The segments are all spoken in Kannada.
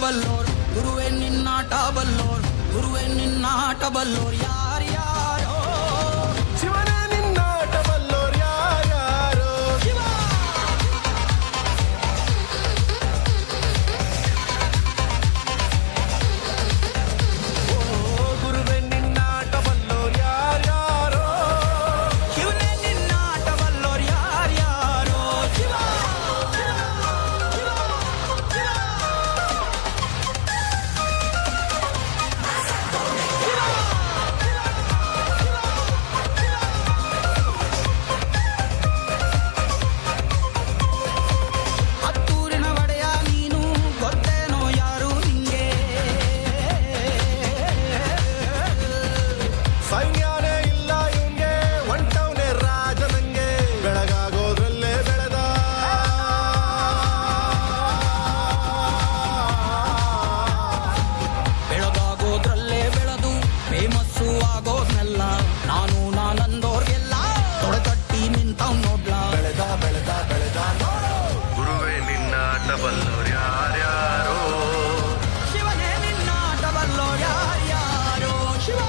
ಬಲ್ಲೋರ್ ಗುರುವೇ ನಿನ್ನಾಟ ಬಲ್ಲೋರ್ ಗುರುವೇ ನಿನ್ನಾಟ ಬಲ್ಲೋರ್ ಯಾರ್ಯಾರೋ ಶಿವನೇ ನಿನ್ನಾಟ ಬಲ್ಲೋರ್ ಯಾರ್ಯಾರೋ ಶಿವ ಗುರುವೇ ನಿನ್ನಾಟ ಬಲ್ಲೋರ್ ಯಾರ್ಯಾರೋ ಶಿವನೇ ನಿನ್ನಾಟ ಬಲ್ಲೋರ್ ಯಾರ್ಯಾರೋ ಶಿವ ಹತ್ತೂರಿನ ಒಡೆಯ ನೀನು ಗೊತ್ತೇನೋ ಯಾರು ನಿಂಗೆ ಸೈನ್ಯನೇ ಇಲ್ಲ ಇವಂಗೆ ಒಂಟವನೇ ರಾಜ ನಂಗೆ ಬೆಳಗಾಗೋದ್ರಲ್ಲೇ ಬೆಳೆದ ಬೆಳಗಾಗೋದ್ರಲ್ಲೇ ಬೆಳೆದು ಫೇಮಸ್ಸು ಆಗೋದ್ನೆಲ್ಲ ನಾನು ನಾನಂದೋರ್ಗೆಲ್ಲ ತೊಡೆತಟ್ಟಿ ನಿಂತವ್ ನೋಡ್ಲಾ ಬೆಳೆದ ಬೆಳೆದ ಬೆಳೆದ ನೋಡು ಗುರುವೇ ನಿನ್ನಾಟ ಬಲ್ಲೋರ್ ಯಾರ್ಯಾರೋ ಶಿವನೇ ನಿನ್ನಾಟ ಬಲ್ಲೋ ಯಾರ್ಯಾರೋ ಶಿವ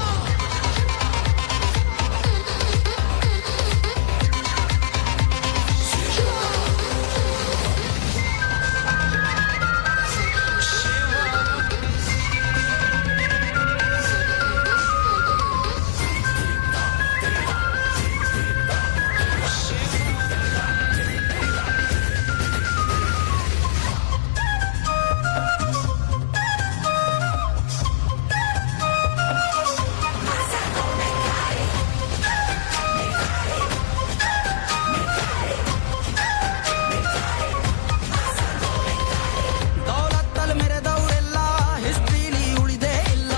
ದೌಲತ್ತಲ್ಲಿ ಮೆರೆದವರೆಲ್ಲ ಹಿಸ್ಟ್ರಿಲಿ ಉಳಿದೇ ಇಲ್ಲ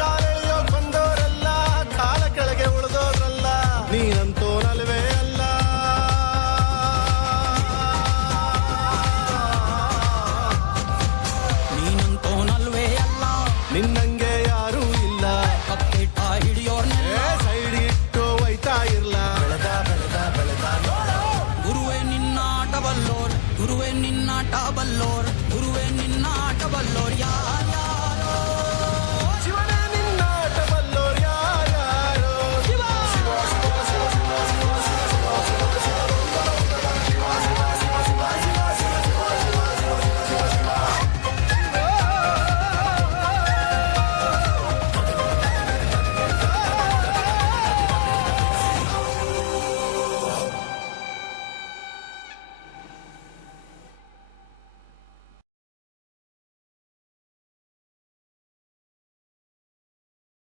ಕಾಲೆಳೆಯೋಕ್ ಬಂದವರೆಲ್ಲ ಕಾಲ ಕೆಳಗೆ ಉಳಿದೋದ್ರಲ್ಲ ನೀನಂತೂ ನಲ್ವೇ ಅಲ್ಲ ನೀನಂತೋನಲ್ವೇ ಅಲ್ಲ ನಿನ್ನಂಗೆ ಯಾರೂ ಇಲ್ಲ ಕಪ್ಪೇಟ ಹಿಡಿಯೋರ್ನೆಲ್ಲ ಸೈಡ್ ಇಟ್ಟು ಒಯ್ತಾ ಇರ್ಲ ಬೆಳೆದ ಬೆಳೆದ ಬೆಳೆದ ನೋಡು ಗುರುವೇ ನಿನ್ನಾಟ ಬಲ್ಲೋರ್ ಗುರುವೇ ನಿನ್ನಾಟ ಬಲ್ಲೋರ್ ಗುರುವೇ ನಿನ್ನಾಟ ಬಲ್ಲೋರ್ ಯಾರ